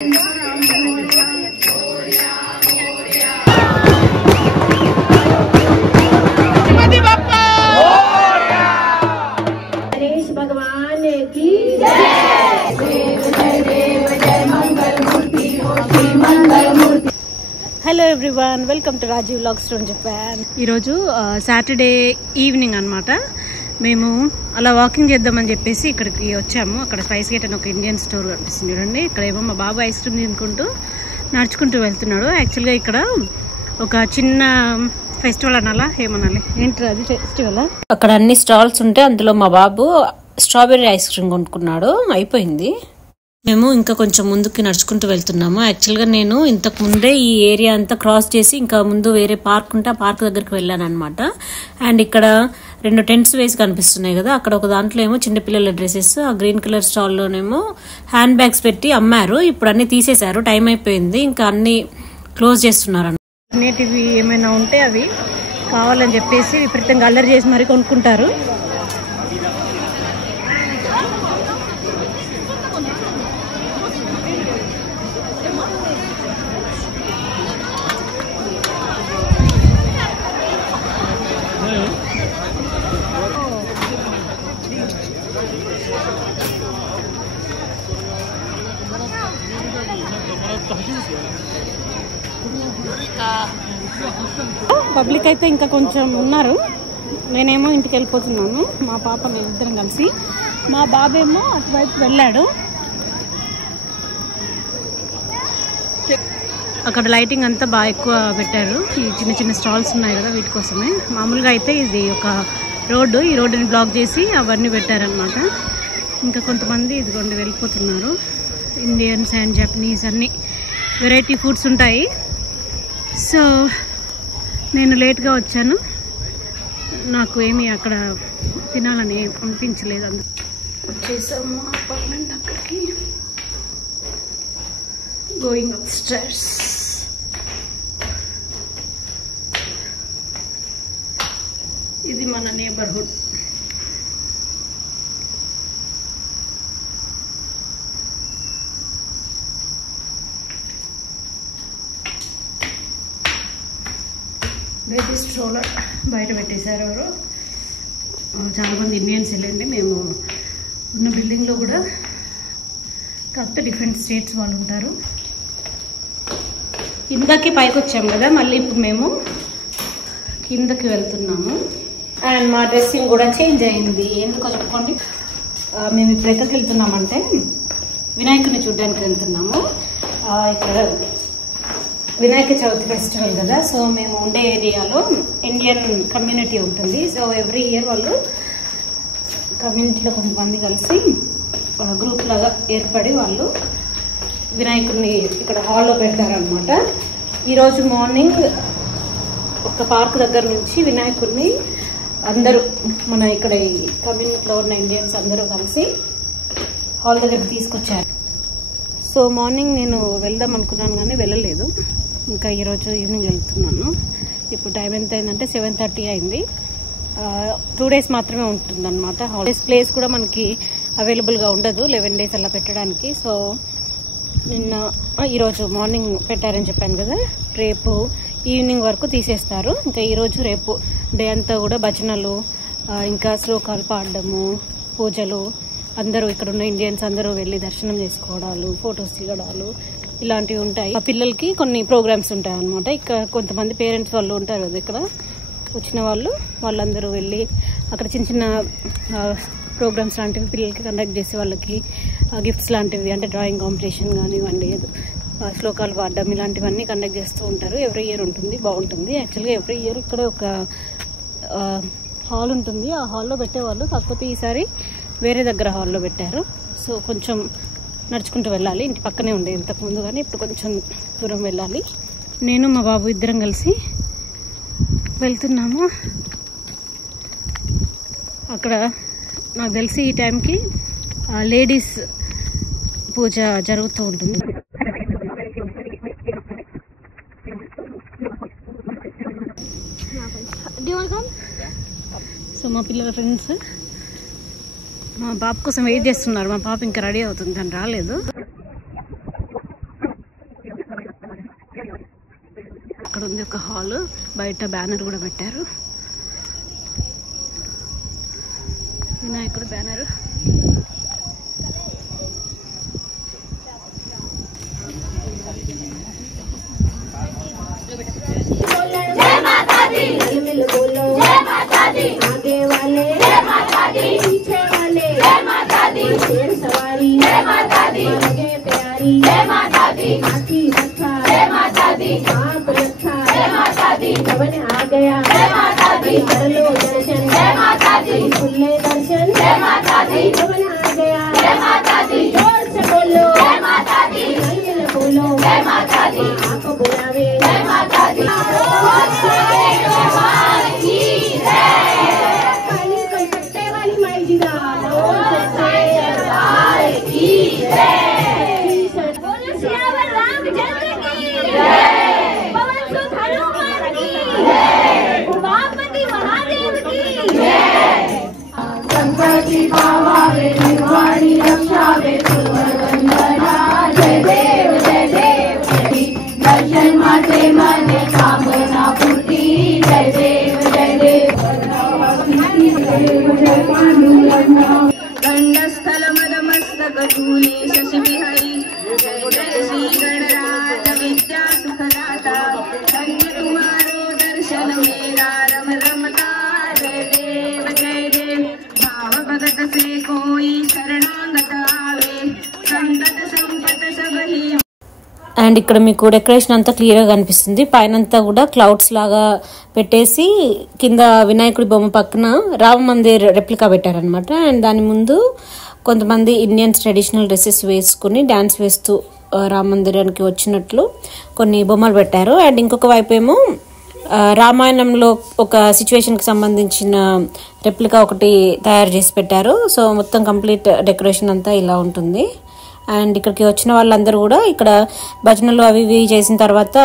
Hello everyone, welcome to Rajeev vlogs from Japan. ఈరోజు Saturday evening అనమాట. మేము అలా వాకింగ్ చేద్దామని చెప్పేసి ఇక్కడికి వచ్చాము. అక్కడ స్పైస్ గేట్ అని ఒక ఇండియన్ స్టోర్ కనిపిస్తుంది చూడండి. ఇక్కడ ఏమో మా బాబు ఐస్ క్రీమ్ తినుకుంటూ నడుచుకుంటూ వెళ్తున్నాడు. యాక్చువల్గా ఇక్కడ ఒక చిన్న ఫెస్టివల్ అనాలా ఏమనాలి, ఏంటి అది ఫెస్టివల్. అక్కడ అన్ని స్టాల్స్ ఉంటే అందులో మా బాబు స్ట్రాబెర్రీ ఐస్ క్రీమ్ కొనుక్కున్నాడు. అయిపోయింది. మేము ఇంకా కొంచెం ముందుకి నడుచుకుంటూ వెళ్తున్నాము. యాక్చువల్గా నేను ఇంతకు ముందే ఈ ఏరియా అంతా క్రాస్ చేసి ఇంకా ముందు వేరే పార్క్ ఉంటే ఆ పార్క్ దగ్గరికి వెళ్ళాను అనమాట. అండ్ ఇక్కడ 2 టెంట్స్ వేసి కనిపిస్తున్నాయి కదా, అక్కడ ఒక దాంట్లో ఏమో చిన్నపిల్లల డ్రెస్సెస్, ఆ గ్రీన్ కలర్ స్టాల్లోనేమో హ్యాండ్ బ్యాగ్స్ పెట్టి అమ్మారు. ఇప్పుడు అన్ని తీసేశారు, టైం అయిపోయింది, ఇంకా అన్ని క్లోజ్ చేస్తున్నారు. నేటివి ఏమైనా ఉంటే అవి కావాలని చెప్పేసి విపరీతంగా అల్లరి చేసి మరీ కొనుక్కుంటారు. పబ్లిక్ అయితే ఇంకా కొంచెం ఉన్నారు. నేనేమో ఇంటికి వెళ్ళిపోతున్నాను. మా పాప మేమిద్దరం కలిసి. మా బాబేమో అటువైపు వెళ్ళాడు. అక్కడ లైటింగ్ అంతా బాగా ఎక్కువ పెట్టారు. ఈ చిన్న చిన్న స్టాల్స్ ఉన్నాయి కదా, వీటి కోసమే. మామూలుగా అయితే ఇది ఒక రోడ్డు, ఈ రోడ్డుని బ్లాక్ చేసి అవన్నీ పెట్టారనమాట. ఇంకా కొంతమంది ఇదిగోండి వెళ్ళిపోతున్నారు. ఇండియన్స్ అండ్ జపనీస్ అన్ని వెరైటీ ఫుడ్స్ ఉంటాయి. సో నేను లేట్గా వచ్చాను, నాకు ఏమీ అక్కడ తినాలని అనిపించలేదు. అందుకు వచ్చేసాము అపార్ట్మెంట్ అక్కడికి. Going up stairs. ఇది మన నేబర్హుడ్. బేబీ స్ట్రోలర్ బయట పెట్టేశారు ఎవరు. చాలామంది ఇండియన్స్ వెళ్ళండి. మేము ఉన్న బిల్డింగ్లో కూడా కాకపోతే డిఫరెంట్ స్టేట్స్ వాళ్ళు ఉంటారు. కిందకి పైకి వచ్చాము కదా, మళ్ళీ ఇప్పుడు మేము కిందకి వెళ్తున్నాము. అండ్ మా డ్రెస్సింగ్ కూడా చేంజ్ అయింది. ఎందుకో చెప్పుకోండి. మేము ఇప్పుడు ఎక్కడికి వెళ్తున్నామంటే వినాయకుడిని చూడడానికి వెళ్తున్నాము. ఇక్కడ వినాయక చవితి ఫెస్టివల్ కదా, సో మేము ఉండే ఏరియాలో ఇండియన్ కమ్యూనిటీ ఉంటుంది. సో ఎవ్రీ ఇయర్ వాళ్ళు కమ్యూనిటీలో కొంతమంది కలిసి గ్రూప్ లాగా ఏర్పడి వాళ్ళు వినాయకుడిని ఇక్కడ హాల్లో పెడతారనమాట. ఈరోజు మార్నింగ్ ఒక పార్క్ దగ్గర నుంచి వినాయకుడిని అందరూ మన ఇక్కడ ఈ కమ్యూనిటీలో ఉన్న ఇండియన్స్ అందరూ కలిసి హాల్ దగ్గరికి తీసుకొచ్చారు. సో మార్నింగ్ నేను వెళ్దాం అనుకున్నాను కానీ వెళ్ళలేదు. ఇంకా ఈరోజు ఈవినింగ్ వెళ్తున్నాను. ఇప్పుడు టైం ఎంత అయిందంటే 7:30 అయింది. 2 days మాత్రమే ఉంటుందన్నమాట. హాలిడేస్ ప్లేస్ కూడా మనకి అవైలబుల్గా ఉండదు 11 days అలా పెట్టడానికి. సో ఈరోజు మార్నింగ్ పెట్టారని చెప్పాను కదా, రేపు ఈవినింగ్ వరకు తీసేస్తారు. ఇంకా ఈరోజు రేపు డే అంతా కూడా భజనలు, ఇంకా శ్లోకాలు పాడడము, పూజలు, అందరూ ఇక్కడ ఉన్న ఇండియన్స్ అందరూ వెళ్ళి దర్శనం చేసుకోవడాలు, ఫొటోస్ దిగడాలు ఇలాంటివి ఉంటాయి. ఆ పిల్లలకి కొన్ని ప్రోగ్రామ్స్ ఉంటాయి అనమాట. ఇక్కడ కొంతమంది పేరెంట్స్ వాళ్ళు ఉంటారు కదా, ఇక్కడ వచ్చిన వాళ్ళందరూ వెళ్ళి అక్కడ చిన్న చిన్న ప్రోగ్రామ్స్ లాంటివి పిల్లలకి కండక్ట్ చేసి వాళ్ళకి గిఫ్ట్స్ లాంటివి, అంటే డ్రాయింగ్ కాంపిటీషన్ కానివ్వండి, శ్లోకాలు పాడడం ఇలాంటివన్నీ కండక్ట్ చేస్తూ ఉంటారు. ఎవ్రీ ఇయర్ ఉంటుంది, బాగుంటుంది. యాక్చువల్గా ఎవ్రీ ఇయర్ ఇక్కడే ఒక హాల్ ఉంటుంది, ఆ హాల్లో పెట్టేవాళ్ళు. కాకపోతే ఈసారి వేరే దగ్గర హాల్లో పెట్టారు. సో కొంచెం నడుచుకుంటూ వెళ్ళాలి. ఇంటి పక్కనే ఉండే ఇంతకుముందు, కానీ ఇప్పుడు కొంచెం దూరం వెళ్ళాలి. నేను మా బాబు ఇద్దరం కలిసి వెళ్తున్నాము. అక్కడ నాకు తెలిసి ఈ టైంకి లేడీస్ పూజ జరుగుతూ ఉంటుంది. సో మా పిల్లల ఫ్రెండ్స్ మా పాప కోసం వెయిట్ చేస్తున్నారు. మా పాప ఇంకా రెడీ అవుతుంది, తను రాలేదు. అక్కడ ఉంది ఒక హాల్, బయట బ్యానర్ కూడా పెట్టారు, వినాయకుడు బ్యానర్. అండ్ ఇక్కడ మీకు డెకరేషన్ అంతా క్లియర్గా కనిపిస్తుంది. పైనంతా కూడా క్లౌడ్స్ లాగా పెట్టేసి కింద వినాయకుడి బొమ్మ పక్కన రామ మందిర్ రెప్లికా పెట్టారనమాట. అండ్ దాని ముందు కొంతమంది ఇండియన్స్ ట్రెడిషనల్ డ్రెస్సెస్ వేసుకుని డ్యాన్స్ వేస్తూ రామ మందిరానికి వచ్చినట్లు కొన్ని బొమ్మలు పెట్టారు. అండ్ ఇంకొక వైపు ఏమో రామాయణంలో ఒక సిచ్యువేషన్కి సంబంధించిన రెప్లికా ఒకటి తయారు చేసి పెట్టారు. సో మొత్తం కంప్లీట్ డెకరేషన్ అంతా ఇలా ఉంటుంది. అండ్ ఇక్కడికి వచ్చిన వాళ్ళందరూ కూడా ఇక్కడ భజనలు అవి ఇవి చేసిన తర్వాత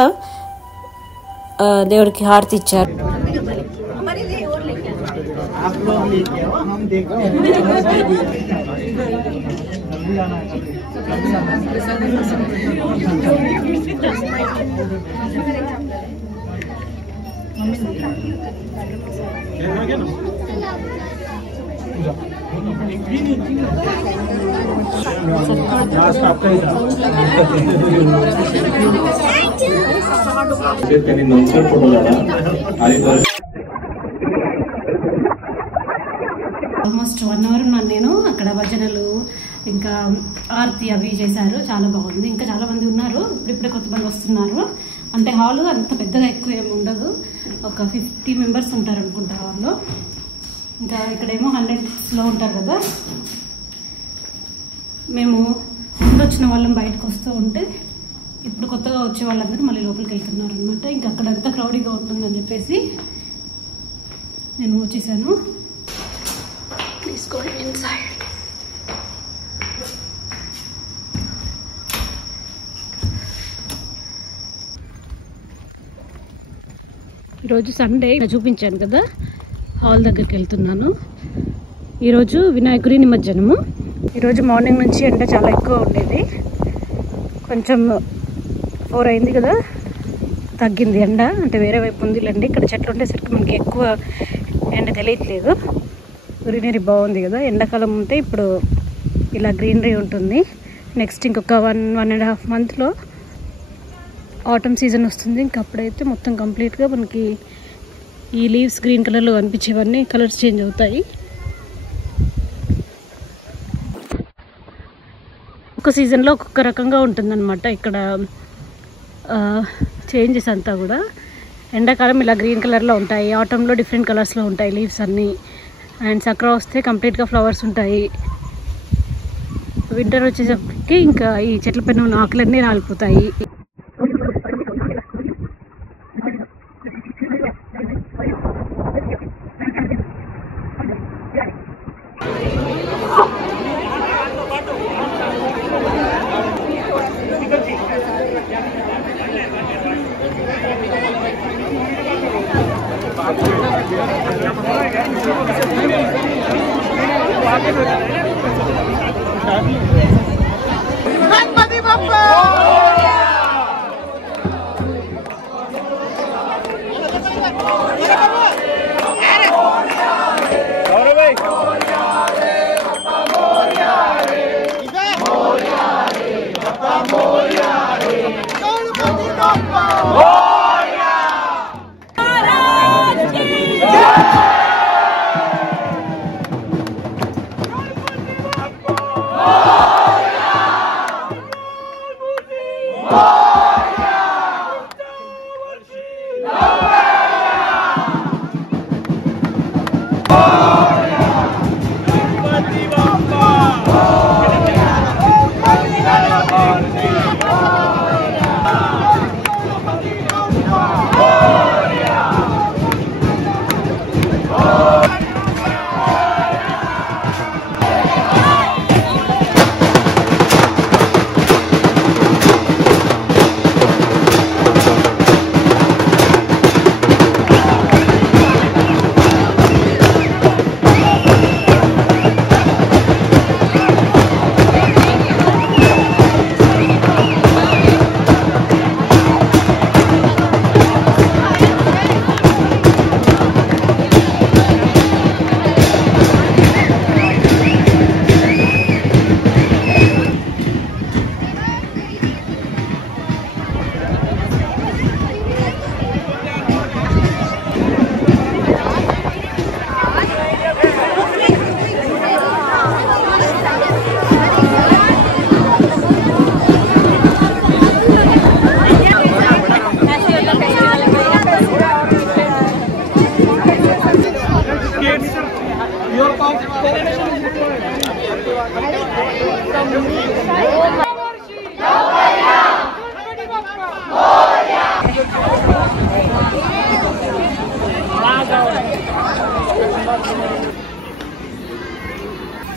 దేవుడికి హారతి ఇచ్చారు. ఆల్మోస్ట్ 1 అవర్ ఉన్నాను నేను అక్కడ. భజనలు ఇంకా ఆరతి అవి చేశారు, చాలా బాగుంది. ఇంకా చాలా మంది ఉన్నారు, ఇప్పుడిప్పుడే కొంతమంది వస్తున్నారు. అంటే హాల్ అంత పెద్దగా ఎక్కువ ఏమి ఉండదు, ఒక 50 మెంబర్స్ ఉంటారు అనుకుంటా హాల్లో. ఇంకా ఇక్కడేమో 100లో ఉంటారు కదా. మేము ముందు వచ్చిన వాళ్ళం బయటకు వస్తూ ఉంటే ఇప్పుడు కొత్తగా వచ్చే వాళ్ళందరూ మళ్ళీ లోపలికి వెళ్తున్నారు అనమాట. ఇంకా అక్కడంతా క్రౌడీగా ఉంటుందని చెప్పేసి నేను వచ్చేసాను. Please go inside. ఈరోజు సండే చూపించాను కదా, హాల్ దగ్గరికి వెళ్తున్నాను. ఈరోజు వినాయకుడి నిమజ్జనము. ఈరోజు మార్నింగ్ నుంచి ఎండ చాలా ఎక్కువ ఉండేది, కొంచెం 4 అయింది కదా, తగ్గింది ఎండ. అంటే వేరే వైపు ఉందిలేండి, ఇక్కడ చెట్లు ఉండేసరికి మనకి ఎక్కువ ఎండ తెలియట్లేదు. గ్రీనరీ బాగుంది కదా. ఎండాకాలం ఉంటే ఇప్పుడు ఇలా గ్రీనరీ ఉంటుంది. నెక్స్ట్ ఇంకొక 1.5 మంత్లో ఆటమ్ సీజన్ వస్తుంది. ఇంకా అప్పుడైతే మొత్తం కంప్లీట్గా మనకి ఈ లీవ్స్ గ్రీన్ కలర్లో కనిపించేవన్నీ కలర్స్ చేంజ్ అవుతాయి. ఒక్క సీజన్లో ఒక్కొక్క రకంగా ఉంటుందన్నమాట ఇక్కడ చేంజెస్ అంతా కూడా. ఎండాకాలం ఇలా గ్రీన్ కలర్లో ఉంటాయి, ఆటంలో డిఫరెంట్ కలర్స్లో ఉంటాయి లీవ్స్ అన్నీ. అండ్ సక్రా వస్తే కంప్లీట్గా ఫ్లవర్స్ ఉంటాయి. వింటర్ వచ్చేసరికి ఇంకా ఈ చెట్ల పైన ఉన్న ఆకులన్నీ రాలిపోతాయి.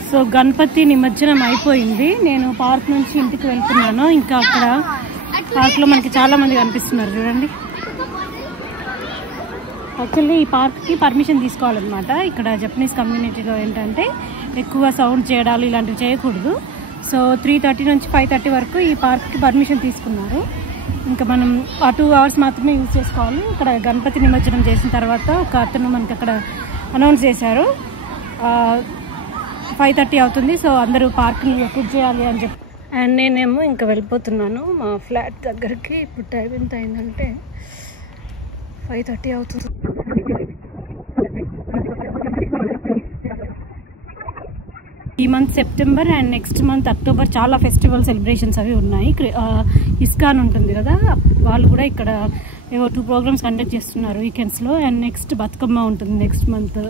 సో గణపతి నిమజ్జనం అయిపోయింది. నేను పార్క్ నుంచి ఇంటికి వెళ్తున్నాను. ఇంకా అక్కడ పార్క్లో మనకి చాలా మంది కనిపిస్తున్నారు చూడండి. యాక్చువల్లీ ఈ పార్క్కి పర్మిషన్ తీసుకోవాలన్నమాట. ఇక్కడ జపనీస్ కమ్యూనిటీలో ఏంటంటే ఎక్కువ సౌండ్ చేయడాలు ఇలాంటివి చేయకూడదు. సో 3:30 నుంచి 5:30 వరకు ఈ పార్క్కి పర్మిషన్ తీసుకున్నారు. ఇంకా మనం ఆ 2 అవర్స్ మాత్రమే యూజ్ చేసుకోవాలి. ఇక్కడ గణపతి నిమజ్జనం చేసిన తర్వాత ఒక అతను మనకి అక్కడ అనౌన్స్ చేశారు 5:30 అవుతుంది, సో అందరూ పార్క్ని ఎక్విట్ చేయాలి అని చెప్పి. అండ్ నేనేమో ఇంకా వెళ్ళిపోతున్నాను మా ఫ్లాట్ దగ్గరికి. ఇప్పుడు టైం ఎంత అయిందంటే 5:30 అవుతుంది. ఈ month September and next month October చాలా ఫెస్టివల్ సెలబ్రేషన్స్ అవి ఉన్నాయి. ఇస్కాన్ ఉంటుంది కదా, వాళ్ళు కూడా ఇక్కడ ఏవో 2 ప్రోగ్రామ్స్ కండక్ట్ చేస్తున్నారు వీకెండ్స్లో. అండ్ నెక్స్ట్ బతుకమ్మ ఉంటుంది నెక్స్ట్ మంత్.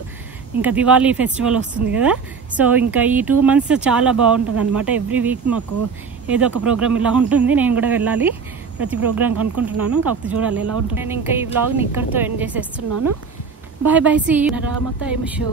ఇంకా దివాళీ ఫెస్టివల్ వస్తుంది కదా. సో ఇంకా ఈ 2 months చాలా బాగుంటుంది అనమాట. ఎవ్రీ వీక్ మాకు ఏదో ఒక ప్రోగ్రామ్ ఇలా ఉంటుంది. నేను కూడా వెళ్ళాలి ప్రతి ప్రోగ్రామ్కి అనుకుంటున్నాను, కాకపోతే చూడాలి ఎలా ఉంటుంది. నేను ఇంకా ఈ వ్లాగ్ని ఇక్కడితో ఎండ్ చేసేస్తున్నాను. Bye bye, see you. రామత షో.